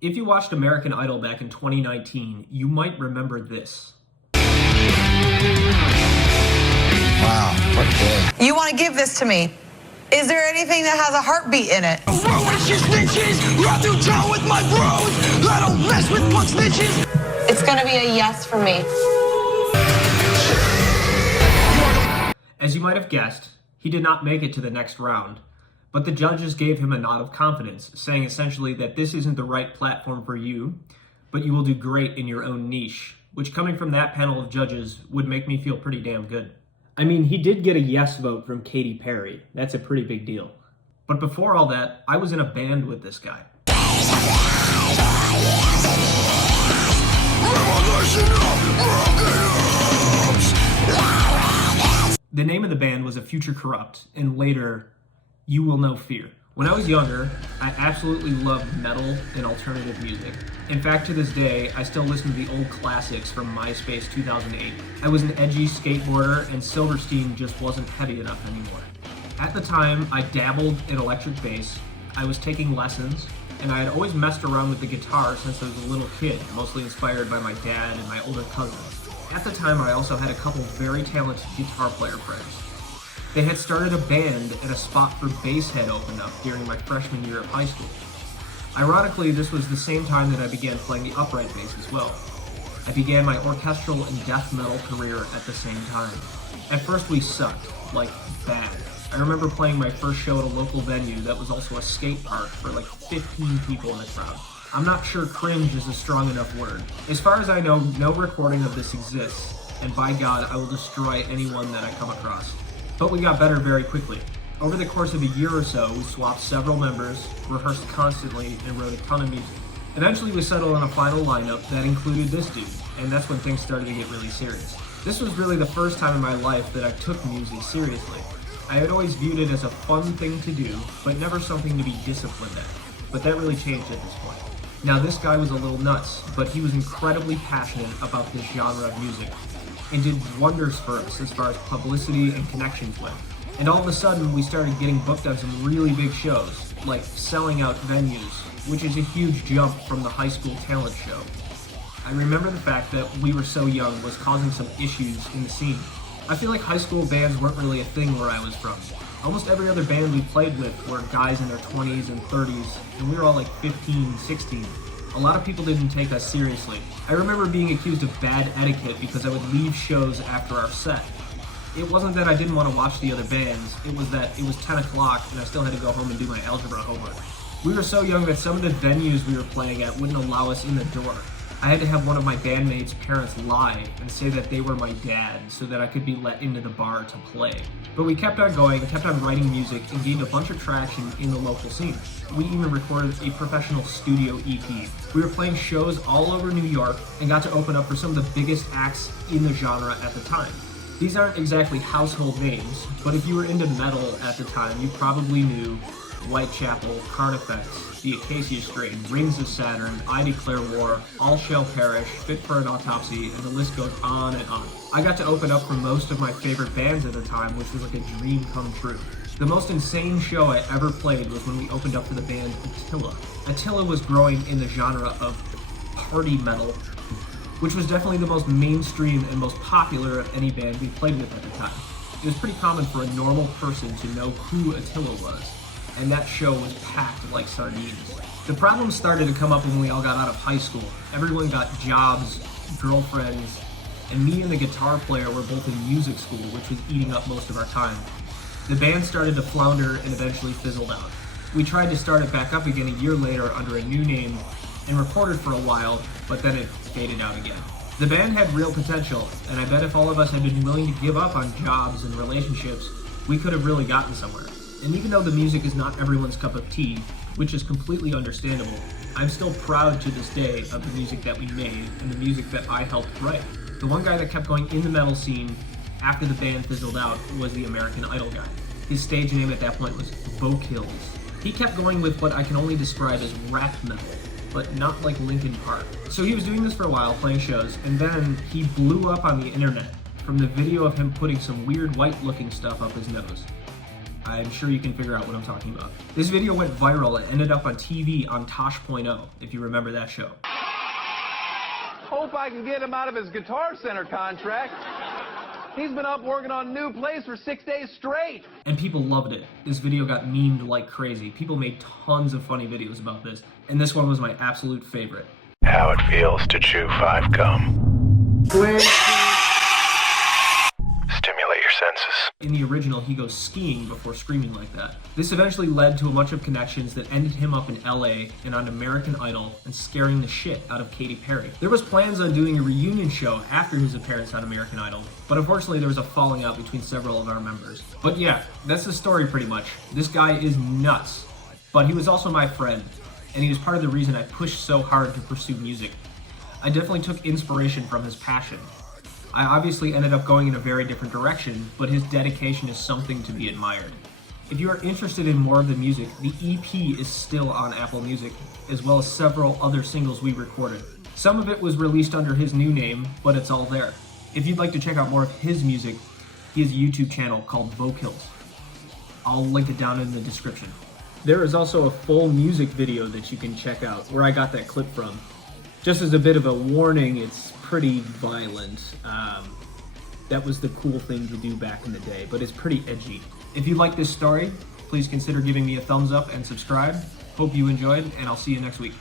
If you watched American Idol back in 2019, you might remember this. Wow, what day. You want to give this to me? Is there anything that has a heartbeat in it? It's gonna be a yes for me. As you might have guessed, he did not make it to the next round, but the judges gave him a nod of confidence, saying essentially that this isn't the right platform for you, but you will do great in your own niche, which coming from that panel of judges would make me feel pretty damn good. I mean, he did get a yes vote from Katy Perry. That's a pretty big deal. But before all that, I was in a band with this guy. The name of the band was A Future Corrupt, and later, You Will Know Fear. When I was younger, I absolutely loved metal and alternative music. In fact, to this day, I still listen to the old classics from MySpace 2008. I was an edgy skateboarder, and Silverstein just wasn't heavy enough anymore. At the time, I dabbled in electric bass, I was taking lessons, and I had always messed around with the guitar since I was a little kid, mostly inspired by my dad and my older cousins. At the time, I also had a couple very talented guitar player friends. They had started a band and a spot for bass had opened up during my freshman year of high school. Ironically, this was the same time that I began playing the upright bass as well. I began my orchestral and death metal career at the same time. At first we sucked, like bad. I remember playing my first show at a local venue that was also a skate park for like 15 people in the crowd. I'm not sure cringe is a strong enough word. As far as I know, no recording of this exists, and by God, I will destroy anyone that I come across. But we got better very quickly. Over the course of a year or so, we swapped several members, rehearsed constantly, and wrote a ton of music. Eventually we settled on a final lineup that included this dude, and that's when things started to get really serious. This was really the first time in my life that I took music seriously. I had always viewed it as a fun thing to do, but never something to be disciplined at. But that really changed at this point. Now this guy was a little nuts, but he was incredibly passionate about this genre of music, and did wonders for us as far as publicity and connections went. And all of a sudden, we started getting booked on some really big shows, like selling out venues, which is a huge jump from the high school talent show. I remember the fact that we were so young was causing some issues in the scene. I feel like high school bands weren't really a thing where I was from. Almost every other band we played with were guys in their 20s and 30s, and we were all like 15, 16. A lot of people didn't take us seriously. I remember being accused of bad etiquette because I would leave shows after our set. It wasn't that I didn't want to watch the other bands, it was that it was 10 o'clock and I still had to go home and do my algebra homework. We were so young that some of the venues we were playing at wouldn't allow us in the door. I had to have one of my bandmates' parents lie and say that they were my dad so that I could be let into the bar to play. But we kept on going, kept on writing music, and gained a bunch of traction in the local scene. We even recorded a professional studio EP. We were playing shows all over New York and got to open up for some of the biggest acts in the genre at the time. These aren't exactly household names, but if you were into metal at the time, you probably knew Whitechapel, Carnifex, The Acacia Strain, Rings of Saturn, I Declare War, All Shall Perish, Fit for an Autopsy, and the list goes on and on. I got to open up for most of my favorite bands at the time, which was like a dream come true. The most insane show I ever played was when we opened up for the band Attila. Attila was growing in the genre of party metal, which was definitely the most mainstream and most popular of any band we played with at the time. It was pretty common for a normal person to know who Attila was, and that show was packed like sardines. The problems started to come up when we all got out of high school. Everyone got jobs, girlfriends, and me and the guitar player were both in music school, which was eating up most of our time. The band started to flounder and eventually fizzled out. We tried to start it back up again a year later under a new name and recorded for a while, but then it faded out again. The band had real potential, and I bet if all of us had been willing to give up on jobs and relationships, we could have really gotten somewhere. And even though the music is not everyone's cup of tea, which is completely understandable, I'm still proud to this day of the music that we made and the music that I helped write. The one guy that kept going in the metal scene after the band fizzled out was the American Idol guy. His stage name at that point was Vokillz. He kept going with what I can only describe as rap metal, but not like Linkin Park. So he was doing this for a while, playing shows, and then he blew up on the internet from the video of him putting some weird white-looking stuff up his nose. I'm sure you can figure out what I'm talking about. This video went viral and ended up on TV on tosh.o, if you remember that show. Hope I can get him out of his Guitar Center contract. He's been up working on new plays for 6 days straight. And people loved it. This video got memed like crazy. People made tons of funny videos about this, and this one was my absolute favorite. How it feels to chew 5 gum. Stimulate your senses. In the original, he goes skiing before screaming like that. This eventually led to a bunch of connections that ended him up in LA and on American Idol and scaring the shit out of Katy Perry. There was plans on doing a reunion show after his appearance on American Idol, but unfortunately there was a falling out between several of our members. But yeah, that's the story pretty much. This guy is nuts, but he was also my friend, and he was part of the reason I pushed so hard to pursue music. I definitely took inspiration from his passion. I obviously ended up going in a very different direction, but his dedication is something to be admired. If you are interested in more of the music, the EP is still on Apple Music, as well as several other singles we recorded. Some of it was released under his new name, but it's all there. If you'd like to check out more of his music, he has a YouTube channel called Vokillz. I'll link it down in the description. There is also a full music video that you can check out, where I got that clip from. Just as a bit of a warning, it's pretty violent. That was the cool thing to do back in the day, but it's pretty edgy. If you like this story, please consider giving me a thumbs up and subscribe. Hope you enjoyed, and I'll see you next week.